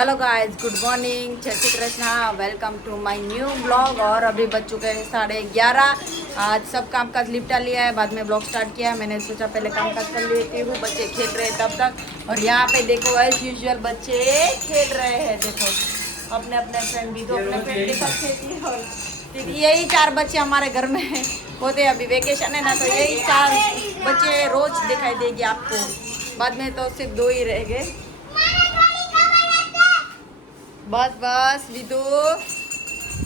Hello guys, good morning, जय Shri Krishna. Welcome to my new blog. और अभी बज चुके हैं 11:30। आज सब काम काज निपटा लिया है, बाद में ब्लॉग स्टार्ट किया है। मैंने सोचा पहले काम काज कर लेती हूँ, बच्चे खेल रहे हैं तब तक। और यहाँ पे देखो एज यूजुअल बच्चे खेल रहे हैं। देखो अपने अपने फ्रेंड भी तो अपने फ्रेंड के साथ खेलती है। और यही 4 बच्चे हमारे घर में होते हैं। अभी वेकेशन है ना, तो यही 4 बच्चे रोज दिखाई देगी आपको। बाद में तो सिर्फ 2 ही रह गए। बस बस विदु,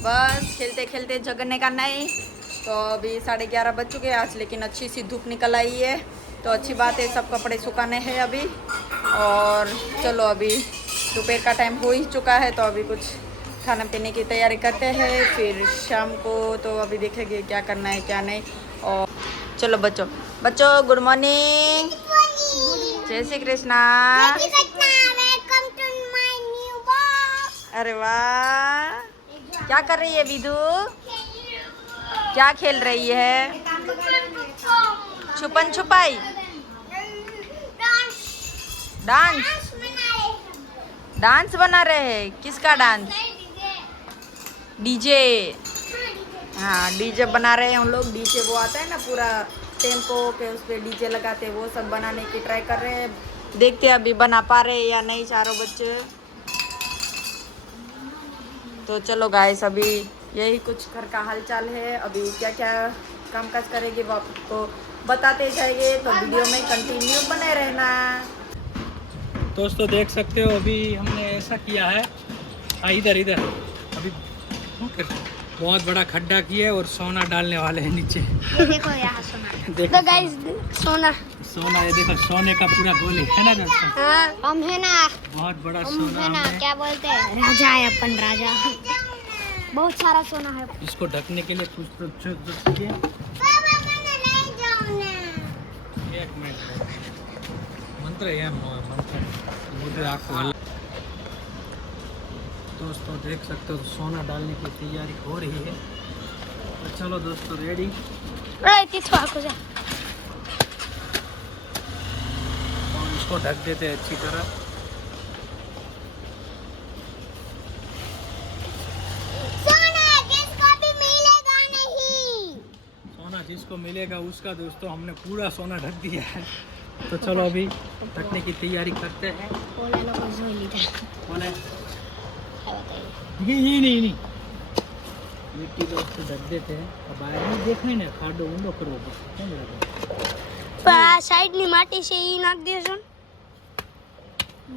बस खेलते खेलते जगने का नहीं। तो अभी 11:30 बज चुके हैं आज, लेकिन अच्छी सी धूप निकल आई है, तो अच्छी बात है। सब कपड़े सुखाने हैं अभी। और चलो अभी दोपहर का टाइम हो ही चुका है, तो अभी कुछ खाना पीने की तैयारी करते हैं, फिर शाम को तो अभी देखेंगे क्या करना है क्या नहीं। और चलो बच्चों बच्चों, गुड मॉर्निंग, जय श्री कृष्णा। अरे वाह, क्या कर रही है विदु? क्या खेल रही है? छुपन छुपाई, डांस डांस बना रहे हैं। किसका डांस? डीजे। हाँ, डीजे बना रहे हैं हम लोग। डीजे वो आता है ना पूरा टेम्पो के, उस पर डीजे लगाते हैं, वो सब बनाने की ट्राई कर रहे हैं। देखते हैं अभी बना पा रहे हैं या नहीं चारों बच्चे। तो चलो गाइस, अभी यही कुछ घर का हालचाल है। अभी क्या क्या कामकाज करेंगे वो आपको बताते जाएंगे, तो वीडियो में कंटिन्यू बने रहना। दोस्तों देख सकते हो, अभी हमने ऐसा किया है, इधर इधर अभी बहुत बड़ा खड्डा किया है और सोना डालने वाले हैं नीचे। ये देखो यहाँ सोना। देखो तो गाइस सोना ये देखो, सोने का पूरा गोली है ना दोस्तों। हाँ, हम है ना, बहुत बड़ा हम सोना है ना, हमने क्या बोलते हैं, राजा है अपन, राजा। बहुत सारा सोना है। इसको ढकने के लिए कुछ तो चाहिए। एक मिनट, मंत्र है मंत्र, मुझे आपको दोस्तों देख सकते हो, सोना डालने की तैयारी हो रही है। तो चलो दोस्तों, रेडी। जा। और इसको ढक देते हैं अच्छी तरह। सोना जिसको मिलेगा उसका, दोस्तों हमने पूरा सोना ढक दिया है। तो चलो अभी ढकने की तैयारी करते हैं। बोले नहीं मिट्टी तो उसको ढक देते हैं। अब बाहर नहीं देखना ही ना, खाडो ऊंडो करो क्या लगे। साइड ની માટી છે ઈ નાખ દેજો।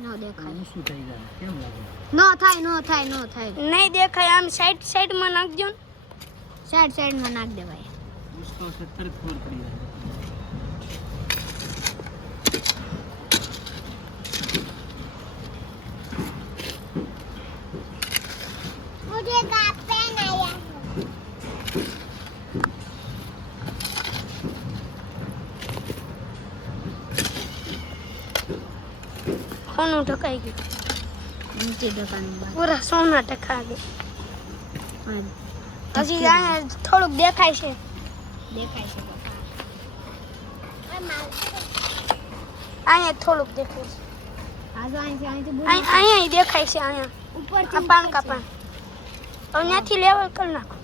નો દેખાય, શું થઈ જાય કેમ લાગે? નો થાય નહીં દેખાય। આમ સાઈડ માં નાખજો, સાઈડ માં નાખ દેવાય। उसको से तरफ खोल पड़ी है। मुझे पेन आया। सोनू ढकाई गયું, नीचे ढकाનું પૂરા સોના ઢકા દે। હજી આ થોડુંક દેખાય છે અહીંયા થોડુંક દેખાય છે। અહીંયા દેખાય છે, અહીંયા ઉપર પાન કાપા। હવે ત્યાંથી લેવલ કરી નાખો।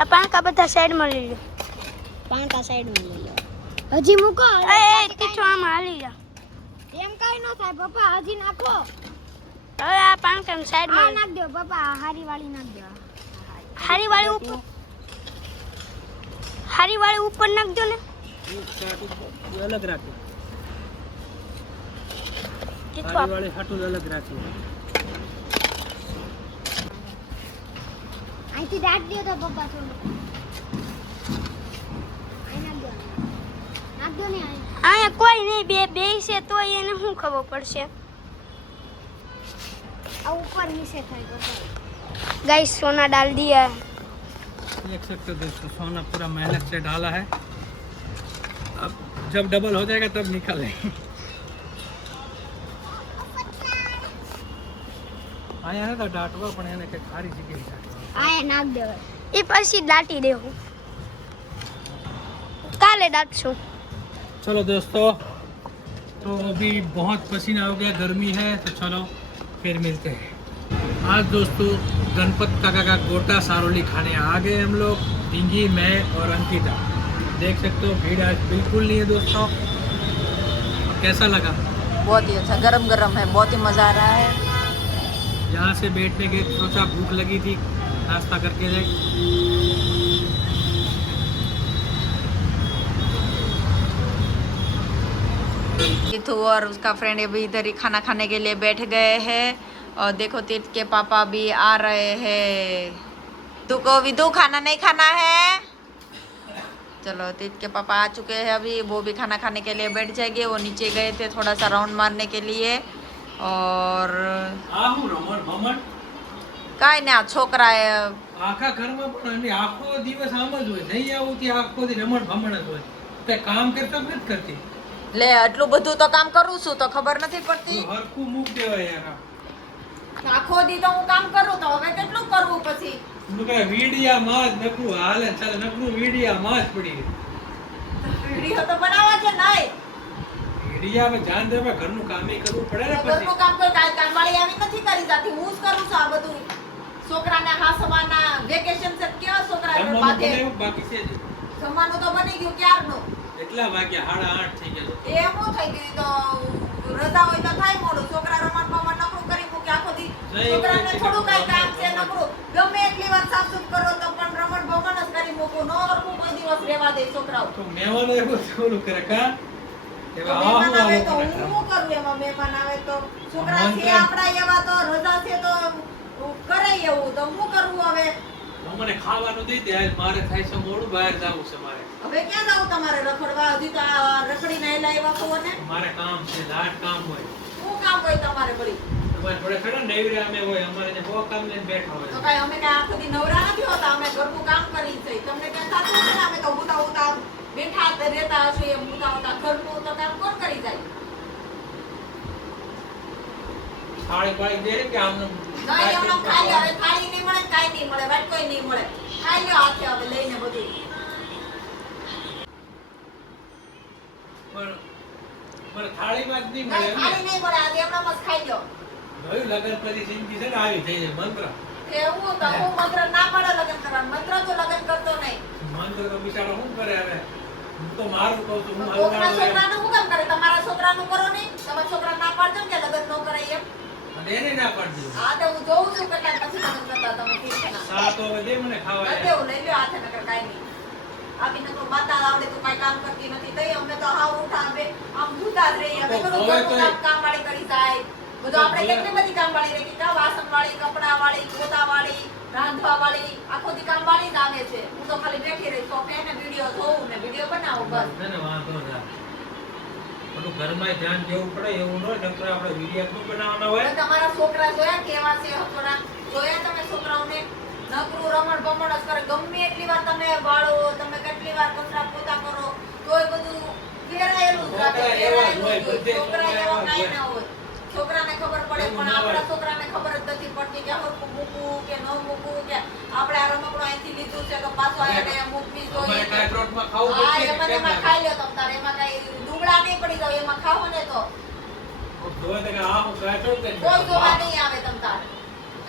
આ પાણકા બધા સાઈડમાં લઈ લો, પાણકા સાઈડમાં લઈ લો। હજી મૂકો, એ તીઠો આમાં હાલી જા। એમ કાઈ ન થાય પપ્પા, હજી નાખો। હવે આ પાણકાને સાઈડમાં નાખ દો પપ્પા। હારી વાળી નાખ દો, હારી વાળી ઉપર, હારી વાળી ઉપર નાખ દો ને। अलग રાખો, તીઠો हारी वाले हाटू अलग રાખો। અહીંથી દાટ દો તો પપ્પા થોડું। અહીંયા કોઈ નહીં, બે છે તો એને શું ખબર પડશે। આ ઉપર નીચે થાય પપ્પા। गाइस सोना डाल दिया है, देख सकते हो दोस्तों, सोना पूरा मेहनत से डाला है। अब जब डबल हो जाएगा तब निकालेंगे। आया है तो डाटवा पण એને કે ખારી જગ્યાએ આયા નાખ દેવા। એ પછી દાટી દેવું, કાલે દાટશું। चलो दोस्तों, तो अभी बहुत पसीना हो गया, गर्मी है, तो चलो फिर मिलते हैं। आज दोस्तों गणपत काका का गोटा सारोली खाने आ गए हम लोग, पिंगी, मैं और अंकिता। देख सकते हो भीड़ आज बिल्कुल नहीं है दोस्तों। कैसा लगा? बहुत ही अच्छा, गरम गरम है, बहुत ही मज़ा आ रहा है। यहाँ से बैठने के सोचा, भूख लगी थी, नाश्ता करके जाए। तीर्थू और उसका फ्रेंड अभी इधर ही खाना खाने के लिए बैठ गए हैं। और देखो तीर्थ के पापा भी आ रहे हैं। तू को विदु खाना नहीं खाना है? चलो तीर्थ के पापा आ चुके हैं, अभी वो भी खाना खाने के लिए बैठ जाएंगे। वो नीचे गए थे थोड़ा सा राउंड मारने के लिए। और કાંઈ ને આ છોકરાએ આખા ઘરમાં પણ એની આખો દિવસ આમ જ હોય, નહીં આવું ત્યાં આખો દી રમણ ભમણ જ હોય, તે કામ કરતા જ નથી કરતી. લે આટલું બધું તો કામ કરું છું તો ખબર નથી પડતી. હરખું મૂક દેવાય યાર. આખો દી તો હું કામ કરું તો હવે કેટલું કરવું પછી? હું કહે વીડિયામાં જ નકરું હાલે ચાલે, નકરું વીડિયામાં જ પડી ગઈ. વિડિયો તો બનાવવા છે નહીં. વીડિયામાં ધ્યાન દેવા ઘરનું કામ એ કરવું પડે ને પછી. ઘરનું કામ કોઈ કામવાળી આવી નથી કરી જાતી, હું જ કરું છું આ બધું. છોકરાને હાસવાના વેકેશન છે કેવા છોકરા બાધે. બાકી છે જ. જમવાનું તો બની ગયું ક્યારનું. એટલા વાગ્યા 8:30 થઈ ગયા. એ હું થઈ ગયું તો રજા હોય તો થાય મોડું. છોકરા રમવામાં નકરું કરી મૂકે આખો દી. છોકરાને થોડું કઈ કામ છે નકરું. ગમે એટલી વાર સાફસૂફ કરો તો પણ રમણ ભમણ જ કરી મૂકું. નો હરખું કોઈ દિવસ રહેવા દે છોકરાઓ. તો મહેમાનો એવું થોડું કરે કા? મહેમાન આવે તો હું શું કરું એમાં? મહેમાન આવે તો છોકરા છે આપડા એવા, તો રજા છે તો કરે એવું, તો હું કરવું હવે? મને ખાવાનું દઈ દે, મારે થાય છે મોડું, બહાર જાવું છે મારે. હવે ક્યાં જાવ તમારે રખડવા? હજી તો આ રખડીને લાવ્યા છો ને. મારે કામ છે, લાટ કામ હોય. શું કામ હોય તમારે પડી? તમારે થોડે ખરા નૈવરા અમે હોય, અમારે ને બહુ કામ લઈને બેઠા હોય. તો કાઈ અમે કાઈ આખો દી નવરા નથી હોતા, અમે ઘરનું કામ કરી છે. તમને ક્યાં થાતું છે ને? અમે તો ઉતા ઉતા બેઠા રહેતા હશું એમ. ઉતા ઉતા ઘરનું તો કામ કોણ કરી જાય? થાળી પાળી દે કે આમને નહીં એમનો ખાઈ લે. હવે થાળી નહીં મળે, કાઈ નહીં મળે, વાટકોઈ નહીં મળે. ખાઈ લ્યો હાથે હવે લઈને બધું. મને થાળીમાં જ નહીં મળે. કાઈ થાળી નહીં મળે, આજે એમનામાં જ ખાઈ લ્યો. નવી લગન પછી જિંદગી છે ને આવી થઈ જાય મંત્ર. એવું તો હું મંત્ર ના પડે લગન કરવાનું. મંત્ર તો લગન કરતો નહીં. મંત્ર તો બિચારો શું કરે હવે? હું તો મારું કહું છું, હું કોકના હલવાડો એમ. છોકરાનું શું કામ કરે? તમારા છોકરાનું કરો નહીં? તમારા છોકરા ના પાડજો ને કે લગન ન કરાય એમ. અને એને ના પાડી દીધું. હા તો હું જોઉં છું કેટલા પછી લગન કરતા તમે ઠીક સા તો હવે દે મને ખાવા નથી યાર. એવું લઈ લ્યો હાથે, નકર કાઈ નહીં. આવીને તો માતા આવડે તો કાઈ કામ કરતી નથી. તઈ અમે તો હાવ ઉઠા બે આમ જુદા જ રહીએ. અમે બધું ઘરનું કામવાળી કરી જાય. બધું આપણે કેટલી બધી કામવાળી રહી કા? વાસણવાળી, કપડાવાળી, પોતાવાળી, રાંધવાવાળી, આખો દી કામવાળી જ આવે છે. હું તો ખાલી બેઠી રહી સોફે ને વિડિયો જોઉં ને વિડિયો બનાવું બસ. છે ને વાંધો ના. બધું ઘરમાં ધ્યાન દેવું પડે, એવું ન હોય નકર આપણે વિડિયો નું બનાવવાના હોય. હવે તમારા છોકરા જોયા કેવા છે? હતોડા જોયા તમે છોકરાઓને? નકરું રમણ ભમણ જ કરે. ગમે એટલી વાર તમે વાળો, તમે કેટલી વાર કચરા પોતા કરો તોય બધું ઘેરાયેલું જ રાખે, ઘેરાયેલું જ હોય. છોકરા એવા કાંઈ ના હોય. છોકરાને ખબર પડે પણ આપણા છોકરાને ખબર જ નથી પડતી કે હરખું મૂકવું કે ન મૂકવું, કે આપણે આ રમકડું અહીંથી લીધું છે તો પાછો આને મૂકવી જોઈએ. અમારે કાંઈ ફ્રૂટમાં ખાવું હા પડશે એમાં કે એમાં કેમ? ખાઈ લ્યો તમ તારે. એમાં કાંઈ દુબળા નહીં પડી જાવ. એમાં ખાવો ને તો જોવે તો કે આ હું કાંઈ થોડું કરી કોઈ જોવા નાખું. નહીં આવે તમ તારે.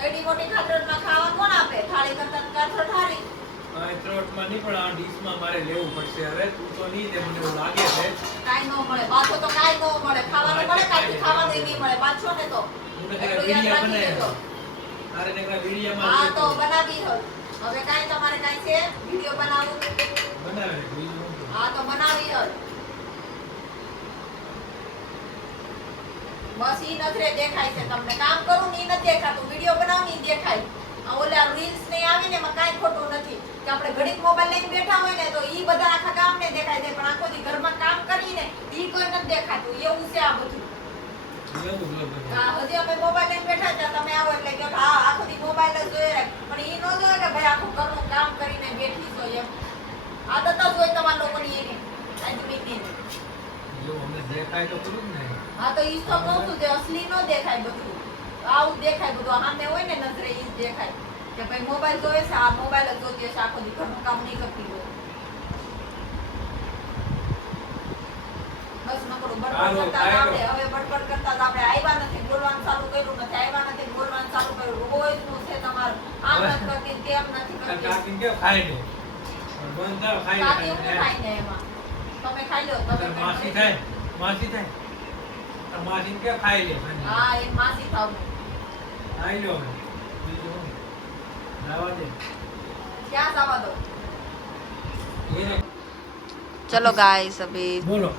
એડી મોટી ખાતરમાં ખાવા કોણ આપે? થાળી કરતા કાથરો ઠારી. કાંઈ ફ્રૂટમાં નહીં પણ આ ડીશમાં મારે લેવું પડશે હવે. તું તો નહીં દે, મને એવું લાગે છે. કાંઈ ન મળે પાછો તો કાંઈ ન મળે. ખાવાનું મળે કાંઈથી ખાવાનું નહીં મળે પાછો ને તો. હું તો એટલું કઈ યાદ વિડિયા રાખી દેજો. બનાવ્યા. તારે નકરા વિડિયામાં હા તો જોઈતું. બનાવી હો. હવે કાંઈ તમારે કાંઈ છે વિડિયો બનાવવું? બનાવે બીજું શું કરું? હા તો બનાવી હો. બસ ઈ નજરે દેખાય છે તમને. કામ કરું ને ઈ નથી દેખાતું. વિડિયો બનાવું ને ઈ દેખાય. આ ઓલા રીલ્સ ને આવે ને એમાં કાંઈ ખોટું નથી કે આપણે ઘડીક મોબાઈલ લઈને બેઠા હોય ને તો ઈ બધા આખા કામ ને દેખાય છે, પણ આખો દી ઘરમાં કામ કરીને ઈ કોઈ નથી દેખાતું. એવું છે આ બધું. એવું બધું. હા હજી અમે મોબાઈલ લઈને બેઠા હતા, તમે આવો એટલે કે હા આખો દી મોબાઈલ જ જોઈએ રાખ. પણ ઈ ન જોયે કે ભાઈ આખું ઘરનું કામ કરીને બેઠી છો એમ. આદત જ હોય તમારા લોકોની એની આદમીની. એવું અમને દેખાય તો ખરું જ ને. હા તો ઈ તો કહું છું કે અસલી ન દેખાય બધું. આવું દેખાય બધું. સામે હોય ને નજરે ઈ જ દેખાય કે ભાઈ મોબાઈલ જોવે છે, આ મોબાઈલ જ જોતી હશે આખો દી, ઘરનું કામ નહીં કરતી હોય. બસ નકરું હાલો, બડબડ કરતા જ હાલો. આવડે. હવે બડબડ કરતા જ આવડે. આવ્યા નથી બોલવાનું ચાલુ કર્યું નથી, આવ્યા નથી બોલવાનું ચાલુ કર્યું. રોજનું છે તમારું. આમ નથી કરતી, તેમ નથી આ કરતી. કાકીને કે ખાઈ લે બંધ થાવ, ખાઈ લે, કાકી ખાઈ હું લે. ખાઈને એમાં. તમે ખાઈ લો, તમે તાર માસી ખાઈ થાય માસી થાય તાર માસીને કે ખાઈ લે ખાઈ લે. હા, એ માસી થાવ. ખાઈ લો હવે. બીજું હું? લાવા દે ક્યાં જવા દો? એને ચલો ગાઈસ અભી બોલો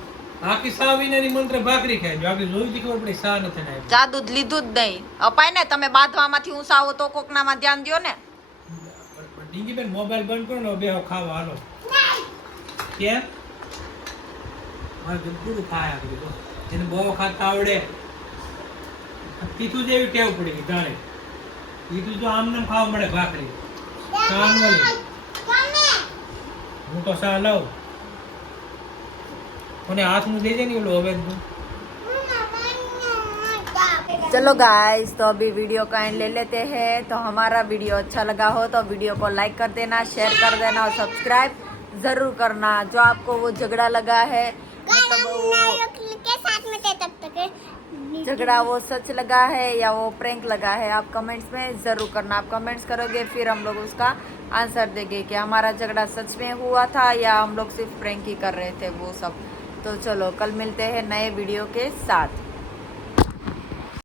આખી સા વિનાની મંત્ર ભાખરી ખાય જો આગળ જોઈ ખબર પડી સા નથી ને જાદુ જ લીધું જ નહીં. અપાય ને તમે બાંધવામાંથી ઊંસાવો તો કોકનામાં ધ્યાન દ્યો ને. ડીંગી બેન મોબાઈલ બંધ કરો ને બેહો ખાવા હાલો કેમ મારે તો પૂરું ખાય આગળ તો એને બહુ ખાતા આવડે તીખું જેવી ટેવ પડી ગઈ જાણે તીખું તો આમ નામ ખાવા મળે ભાખરી સા ન મળે હું તો સા લાવું મને હાથનું દઈ દે ને ઓલું હવે चलो गाइस तो अभी वीडियो का एंड ले लेते हैं. तो हमारा वीडियो अच्छा लगा हो तो वीडियो को लाइक कर देना, शेयर कर देना और सब्सक्राइब जरूर करना. जो आपको वो झगड़ा लगा है मतलब वो के साथ में थे तब तक झगड़ा वो सच लगा है या वो प्रैंक लगा है, आप कमेंट्स में ज़रूर करना. आप कमेंट्स करोगे फिर हम लोग उसका आंसर देंगे कि हमारा झगड़ा सच में हुआ था या हम लोग सिर्फ प्रैंक ही कर रहे थे वो सब. तो चलो कल मिलते हैं नए वीडियो के साथ.